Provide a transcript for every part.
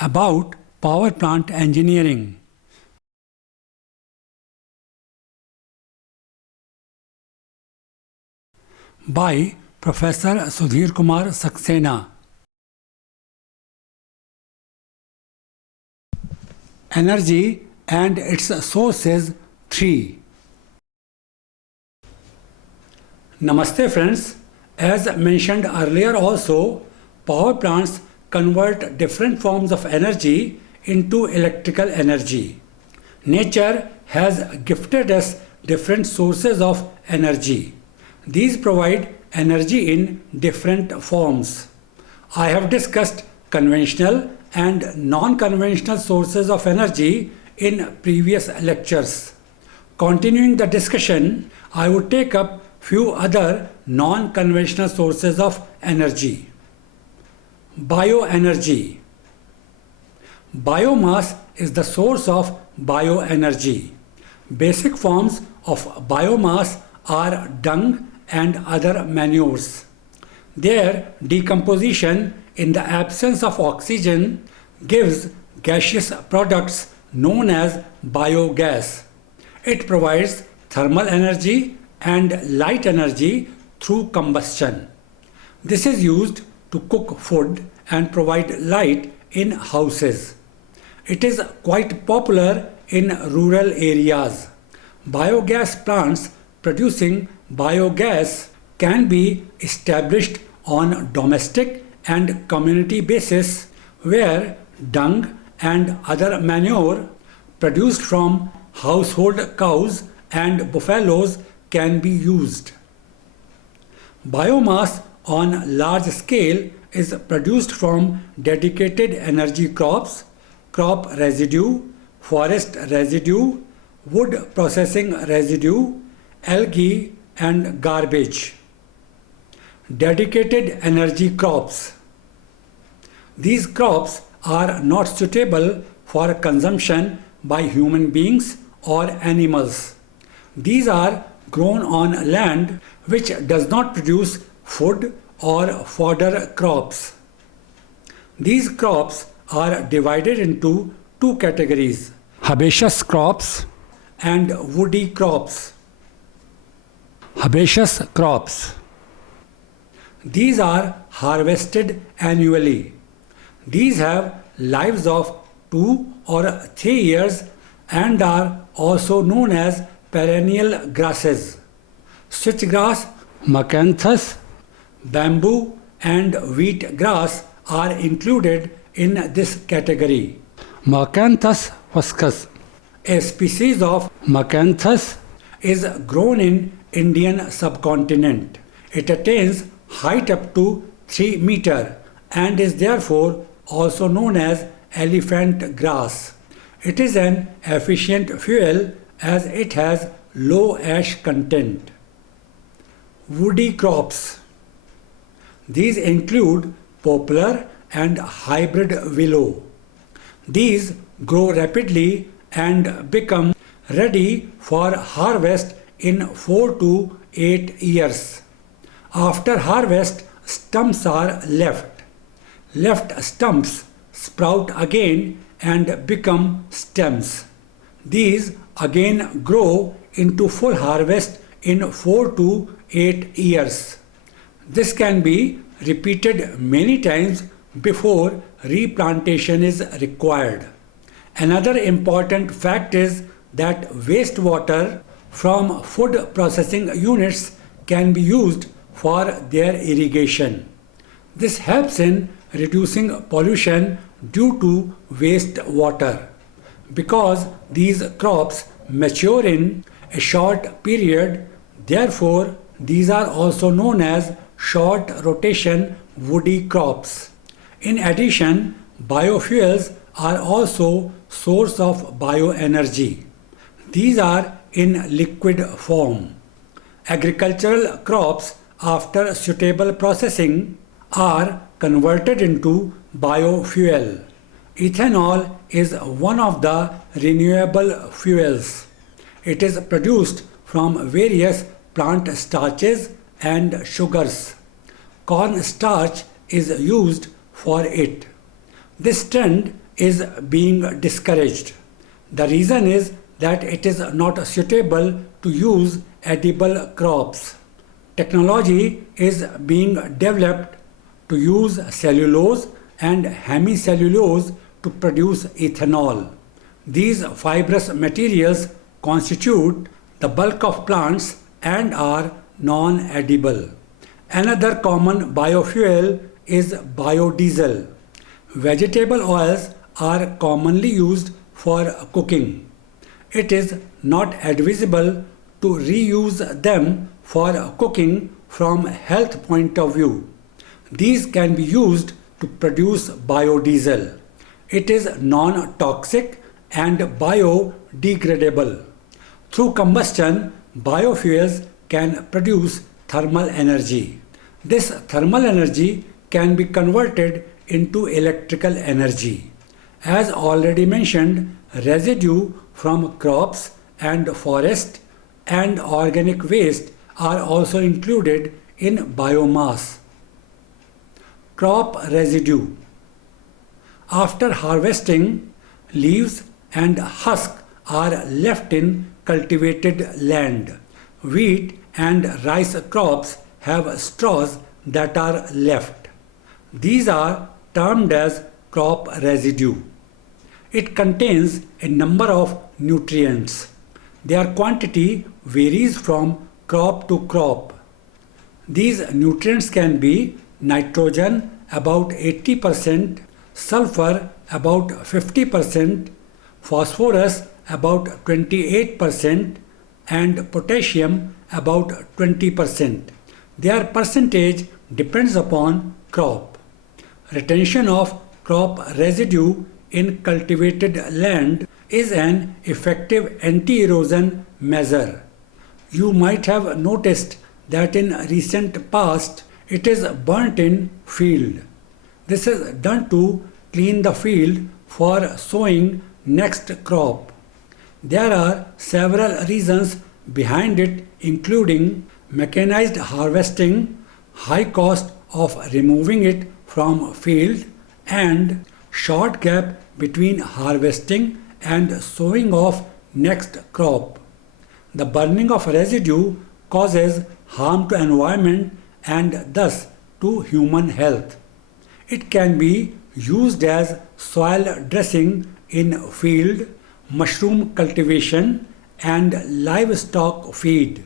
about power plant engineering. By Professor Sudhir Kumar Saxena. Energy and its sources 3. Namaste friends. As mentioned earlier also, power plants convert different forms of energy into electrical energy. Nature has gifted us different sources of energy. These provide energy in different forms. I have discussed conventional and non-conventional sources of energy in previous lectures. Continuing the discussion, I would take up few other non-conventional sources of energy. Bioenergy. Biomass is the source of bioenergy. Basic forms of biomass are dung and other manures. Their decomposition in the absence of oxygen gives gaseous products known as biogas. It provides thermal energy and light energy through combustion. This is used to cook food and provide light in houses. It is quite popular in rural areas. Biogas plants producing biogas can be established on domestic and community basis where dung and other manure produced from household cows and buffaloes can be used. Biomass on large scale is produced from dedicated energy crops, crop residue, forest residue, wood processing residue, algae and garbage. Dedicated energy crops. These crops are not suitable for consumption by human beings or animals. These are grown on land which does not produce food or fodder crops. These crops are divided into two categories: herbaceous crops and woody crops. Herbaceous crops. These are harvested annually. These have lives of 2 or 3 years and are also known as perennial grasses. Switchgrass, macranthus, bamboo and wheat grass are included in this category. Macranthus fuscus, a species of macranthus, is grown in Indian subcontinent. It attains height up to 3 meters and is therefore also known as elephant grass. It is an efficient fuel as it has low ash content. Woody crops. These include poplar and hybrid willow. These grow rapidly and become ready for harvest in 4 to 8 years. After harvest, stumps are left. Left stumps sprout again and become stems. These again grow into full harvest in 4 to 8 years. This can be repeated many times before replantation is required. Another important fact is that wastewater from food processing units can be used for their irrigation. This helps in reducing pollution due to wastewater. Because these crops mature in a short period, therefore these are also known as short rotation woody crops. In addition, biofuels are also source of bioenergy. These are in liquid form. Agricultural crops, after suitable processing, are converted into biofuel. Ethanol is one of the renewable fuels. It is produced from various plant starches and sugars. Corn starch is used for it. This trend is being discouraged. The reason is that it is not suitable to use edible crops. Technology is being developed to use cellulose and hemicellulose to produce ethanol. These fibrous materials constitute the bulk of plants and are non-edible. Another common biofuel is biodiesel. Vegetable oils are commonly used for cooking. It is not advisable to reuse them for cooking from health point of view. These can be used to produce biodiesel. It is non-toxic and biodegradable. Through combustion, biofuels can produce thermal energy. This thermal energy can be converted into electrical energy. As already mentioned, residue from crops and forest and organic waste are also included in biomass. Crop residue. After harvesting, leaves and husk are left in cultivated land. Wheat and rice crops have straws that are left. These are termed as crop residue. It contains a number of nutrients. Their quantity varies from crop to crop. These nutrients can be nitrogen about 80%, sulfur about 50%, phosphorus about 28%, and potassium about 20%. Their percentage depends upon crop. Retention of crop residue in cultivated land is an effective anti-erosion measure. You might have noticed that in recent past it is burnt in field. This is done to clean the field for sowing next crop. There are several reasons behind it, including mechanized harvesting, high cost of removing it from field, and short gap between harvesting and sowing of next crop. The burning of residue causes harm to environment and thus to human health. It can be used as soil dressing in field, mushroom cultivation, and livestock feed.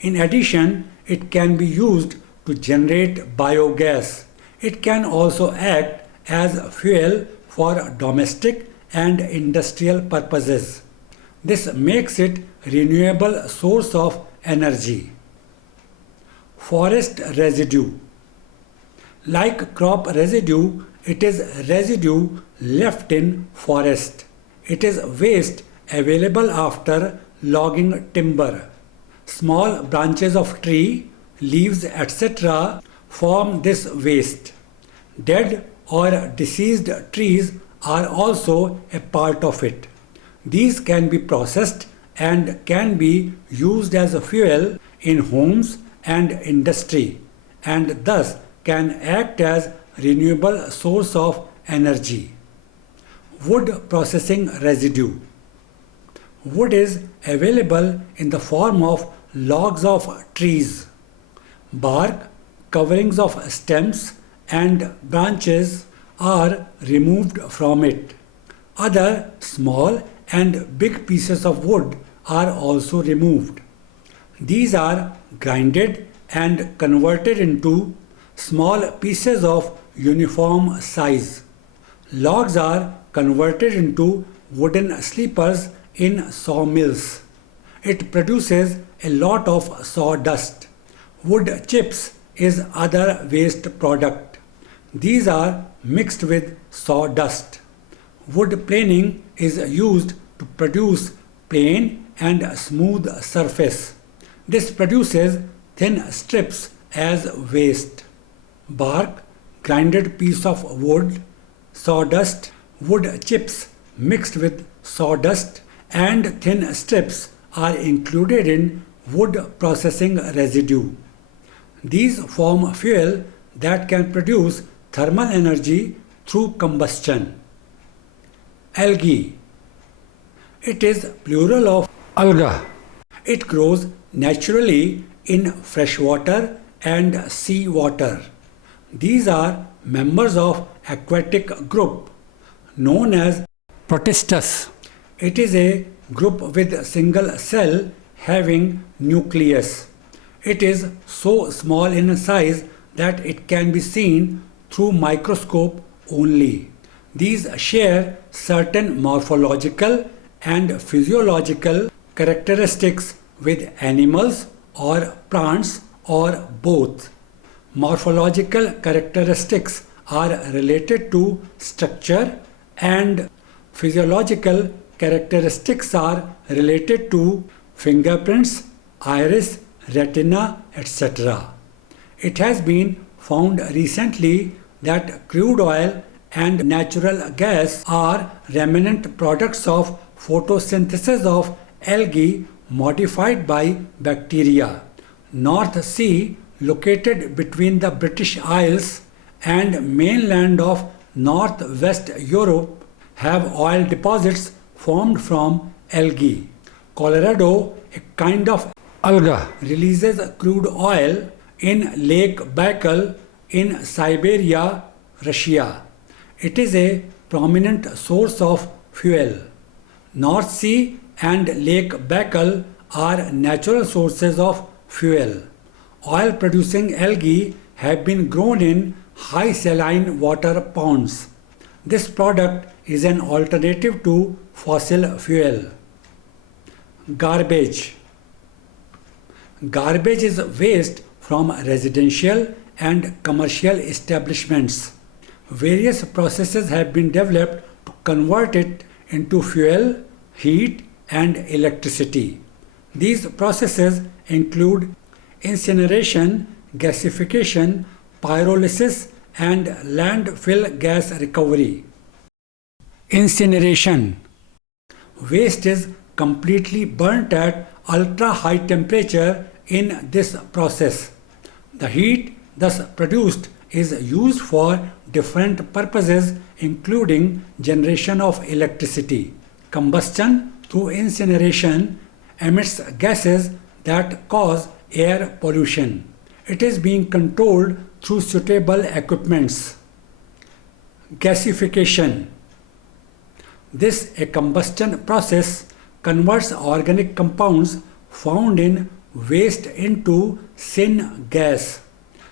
In addition, it can be used to generate biogas. It can also act as fuel for domestic and industrial purposes. This makes it a renewable source of energy. Forest residue. Like crop residue, it is residue left in forest. It is waste available after logging timber. Small branches of tree, leaves, etc. form this waste. Dead or deceased trees are also a part of it. These can be processed and can be used as a fuel in homes and industry, and thus can act as renewable source of energy. Wood processing residue. Wood is available in the form of logs of trees. Bark, coverings of stems, and branches are removed from it. Other small and big pieces of wood are also removed. These are grinded and converted into small pieces of uniform size. Logs are converted into wooden sleepers in sawmills. It produces a lot of sawdust. Wood chips is other waste product. These are mixed with sawdust. Wood planing is used to produce plain and smooth surface. This produces thin strips as waste. Bark, grinded piece of wood, sawdust, wood chips mixed with sawdust, and thin strips are included in wood processing residue. These form fuel that can produce thermal energy through combustion. Algae. It is plural of alga. It grows naturally in freshwater and sea water. These are members of aquatic group known as Protistus. It is a group with single cell having nucleus. It is so small in size that it can be seen through microscope only. These share certain morphological and physiological characteristics with animals or plants or both. Morphological characteristics are related to structure and physiological characteristics are related to fingerprints, iris, retina, etc. It has been found recently that crude oil and natural gas are remnant products of photosynthesis of algae modified by bacteria. North Sea, located between the British Isles and mainland of northwest Europe, have oil deposits formed from algae. Colorado, a kind of alga, releases crude oil in Lake Baikal in Siberia, Russia. It is a prominent source of fuel. North Sea and Lake Baikal are natural sources of fuel. Oil-producing algae have been grown in high saline water ponds. This product is an alternative to fossil fuel. Garbage. Garbage is waste from residential and commercial establishments. Various processes have been developed to convert it into fuel, heat, and electricity. These processes include incineration, gasification, pyrolysis, and landfill gas recovery. Incineration. Waste is completely burnt at ultra high temperature in this process. The heat thus produced is used for different purposes including generation of electricity. Combustion through incineration emits gases that cause air pollution. It is being controlled through suitable equipments. Gasification. This a combustion process converts organic compounds found in waste into syngas.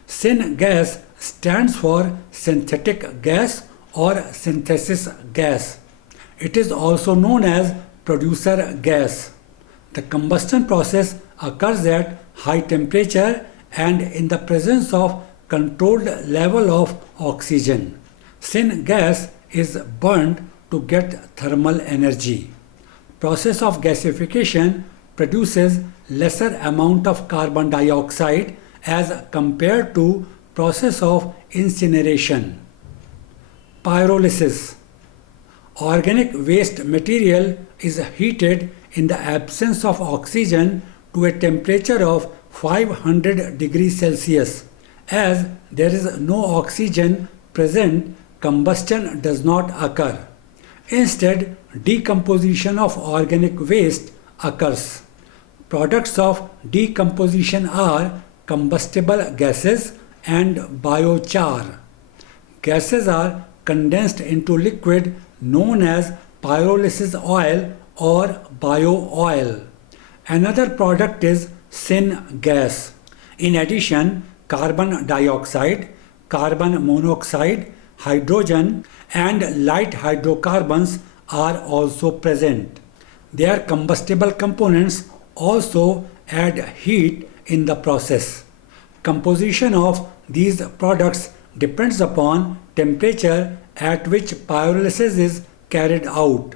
Syngas stands for synthetic gas or synthesis gas. It is also known as producer gas. The combustion process occurs at high temperature and in the presence of controlled level of oxygen. Syngas is burned to get thermal energy. Process of gasification produces lesser amount of carbon dioxide as compared to process of incineration. Pyrolysis. Organic waste material is heated in the absence of oxygen to a temperature of 500 degrees Celsius. As there is no oxygen present, combustion does not occur. Instead, decomposition of organic waste occurs. Products of decomposition are combustible gases and biochar. Gases are condensed into liquid known as pyrolysis oil or bio-oil. Another product is syngas. In addition, carbon dioxide, carbon monoxide, hydrogen, and light hydrocarbons are also present. Their combustible components also add heat in the process. Composition of these products depends upon temperature at which pyrolysis is carried out.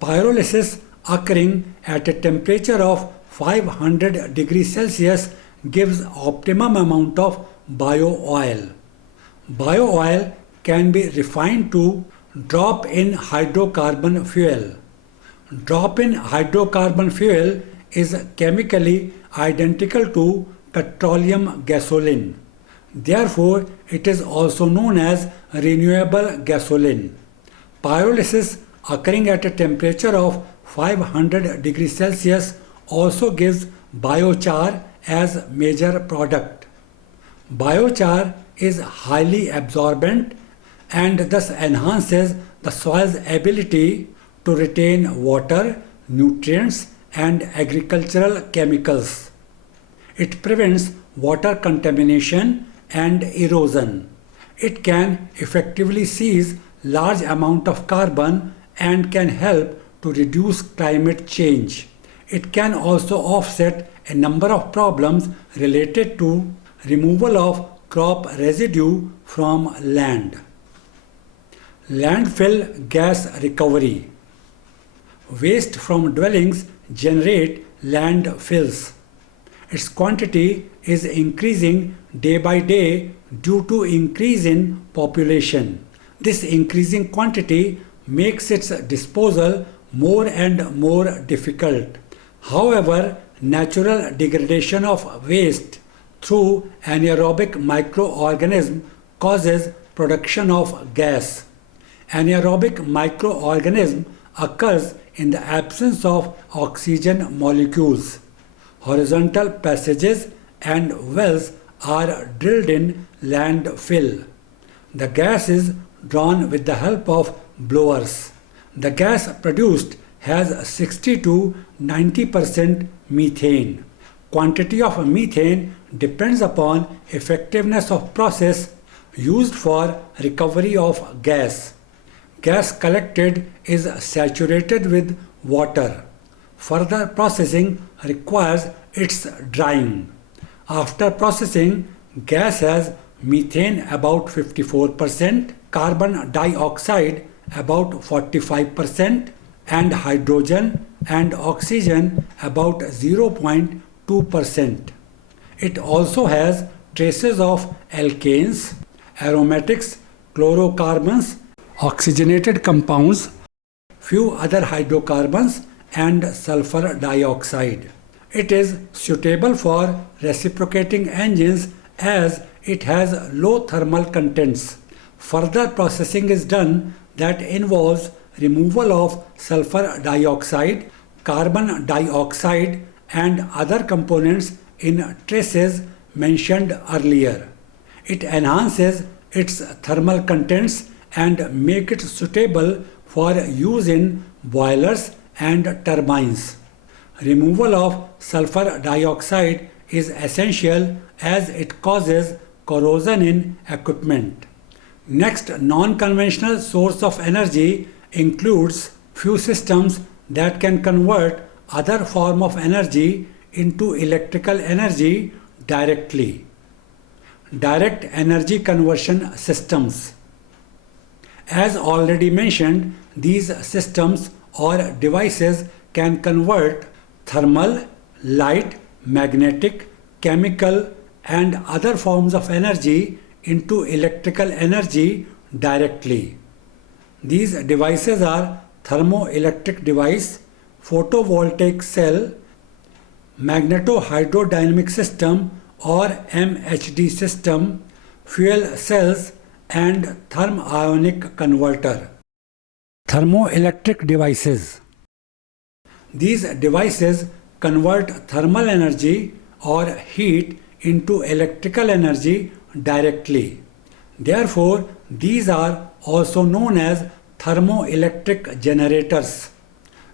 Pyrolysis occurring at a temperature of 500 degrees Celsius gives optimum amount of bio-oil. Bio-oil can be refined to drop-in hydrocarbon fuel. Drop-in hydrocarbon fuel is chemically identical to petroleum gasoline. Therefore, it is also known as renewable gasoline. Pyrolysis occurring at a temperature of 500 degrees Celsius also gives biochar as major product. Biochar is highly absorbent and thus enhances the soil's ability to retain water, nutrients and agricultural chemicals. It prevents water contamination and erosion. It can effectively seize large amount of carbon and can help to reduce climate change. It can also offset a number of problems related to removal of crop residue from land. Landfill gas recovery. Waste from dwellings generate landfills. Its quantity is increasing day by day due to increase in population. This increasing quantity makes its disposal more and more difficult. However, natural degradation of waste through anaerobic microorganisms causes production of gas. Anaerobic microorganism occurs in the absence of oxygen molecules. Horizontal passages and wells are drilled in landfill. The gas is drawn with the help of blowers. The gas produced has 60 to 90% methane. Quantity of methane depends upon effectiveness of process used for recovery of gas. Gas collected is saturated with water. Further processing requires its drying. After processing, gas has methane about 54%, carbon dioxide about 45%, and hydrogen and oxygen about 0.2%. It also has traces of alkanes, aromatics, chlorocarbons, oxygenated compounds, few other hydrocarbons and sulfur dioxide. It is suitable for reciprocating engines as it has low thermal contents. Further processing is done that involves removal of sulfur dioxide, carbon dioxide and other components in traces mentioned earlier. It enhances its thermal contents and make it suitable for use in boilers and turbines. Removal of sulfur dioxide is essential as it causes corrosion in equipment. Next, non-conventional source of energy includes few systems that can convert other form of energy into electrical energy directly. Direct energy conversion systems. As already mentioned, these systems or devices can convert thermal, light, magnetic, chemical and other forms of energy into electrical energy directly. These devices are thermo-electric device, photovoltaic cell, magneto-hydrodynamic system or MHD system, fuel cells and thermionic converter. Thermoelectric devices. These devices convert thermal energy or heat into electrical energy directly. Therefore, these are also known as thermoelectric generators.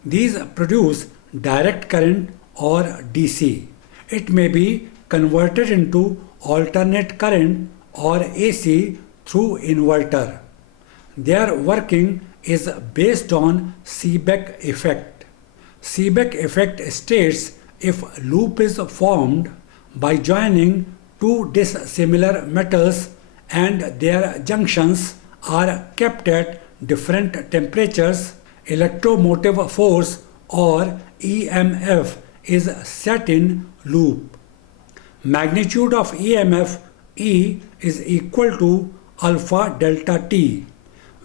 These produce direct current or DC. It may be converted into alternate current or AC through inverter. Their working is based on Seebeck effect. Seebeck effect states if loop is formed by joining two dissimilar metals and their junctions are kept at different temperatures, electromotive force or EMF is set in loop. Magnitude of EMF E is equal to alpha delta T,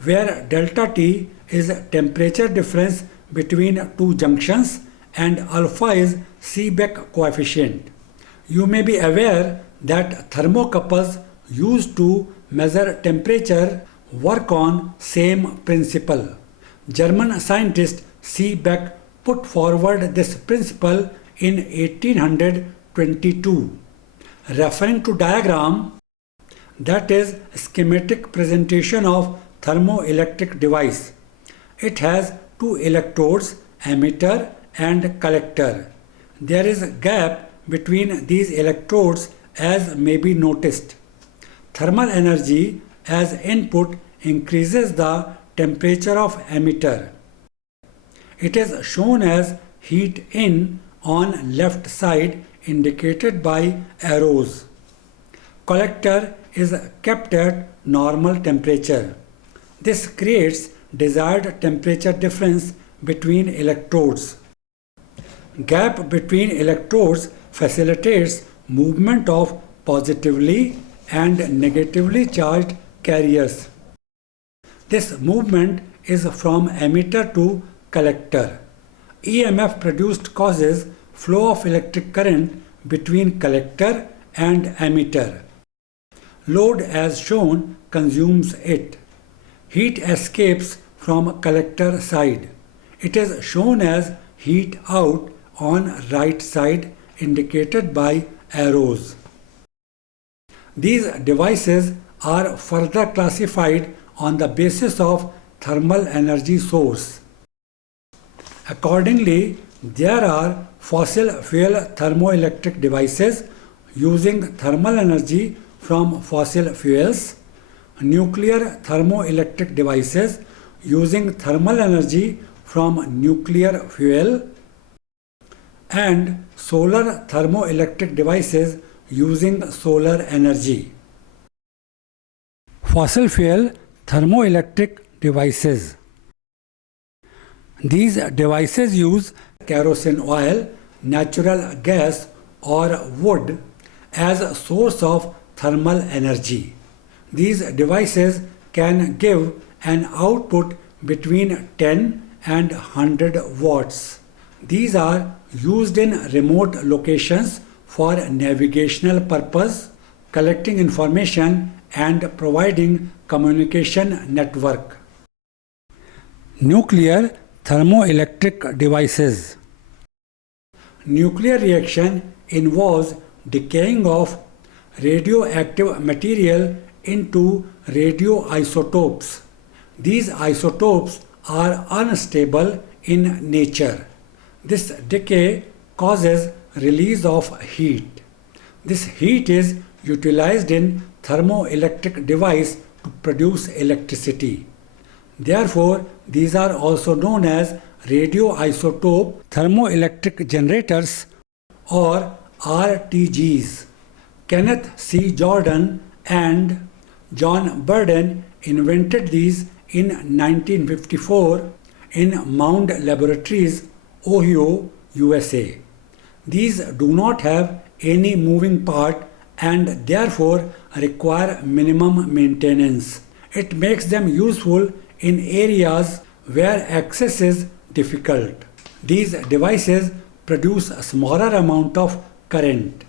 where delta T is temperature difference between two junctions and alpha is Seebeck coefficient. You may be aware that thermocouples used to measure temperature work on same principle. German scientist C. Beck put forward this principle in 1822. Referring to diagram, that is schematic presentation of thermoelectric device. It has two electrodes, emitter and collector. There is a gap between these electrodes as may be noticed. Thermal energy as input increases the temperature of emitter. It is shown as heat in on left side indicated by arrows. Collector is kept at normal temperature. This creates desired temperature difference between electrodes. Gap between electrodes facilitates movement of positively and negatively charged carriers. This movement is from emitter to collector. EMF produced causes flow of electric current between collector and emitter. Load as shown consumes it. Heat escapes from collector side. It is shown as heat out on right side indicated by arrows. These devices are further classified on the basis of thermal energy source. Accordingly, there are fossil fuel thermoelectric devices using thermal energy from fossil fuels, nuclear thermoelectric devices using thermal energy from nuclear fuel, and solar thermoelectric devices using solar energy. Fossil fuel thermoelectric devices. These devices use kerosene oil, natural gas or wood as a source of thermal energy. These devices can give an output between 10 and 100 watts. These are used in remote locations for navigational purpose, collecting information and providing communication network. Nuclear thermoelectric devices. Nuclear reaction involves decaying of radioactive material into radioisotopes. These isotopes are unstable in nature. This decay causes release of heat. This heat is utilized in thermoelectric device to produce electricity. Therefore, these are also known as radioisotope thermoelectric generators or RTGs. Kenneth C. Jordan and John Burden invented these in 1954 in Mound Laboratories, Ohio, USA. These do not have any moving part and therefore require minimum maintenance. It makes them useful in areas where access is difficult. These devices produce a smaller amount of current.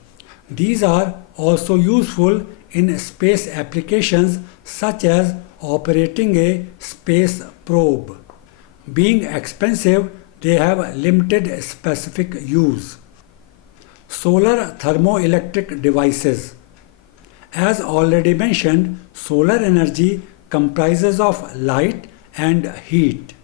These are also useful in space applications such as operating a space probe. Being expensive, they have limited specific use. Solar thermoelectric devices. As already mentioned, solar energy comprises of light and heat.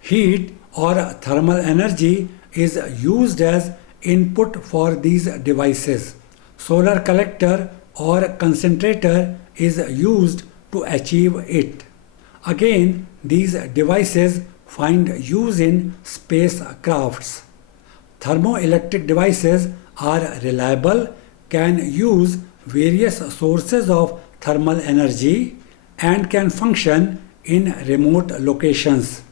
Heat or thermal energy is used as input for these devices. Solar collector or concentrator is used to achieve it. Again, these devices find use in spacecrafts. Thermoelectric devices are reliable, can use various sources of thermal energy, and can function in remote locations.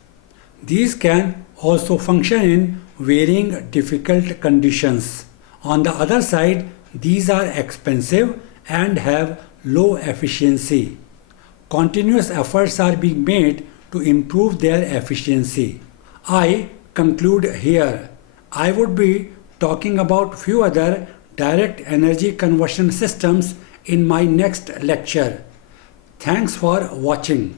These can also function in varying difficult conditions. On the other side, these are expensive and have low efficiency. Continuous efforts are being made to improve their efficiency. I conclude here. I would be talking about few other direct energy conversion systems in my next lecture. Thanks for watching.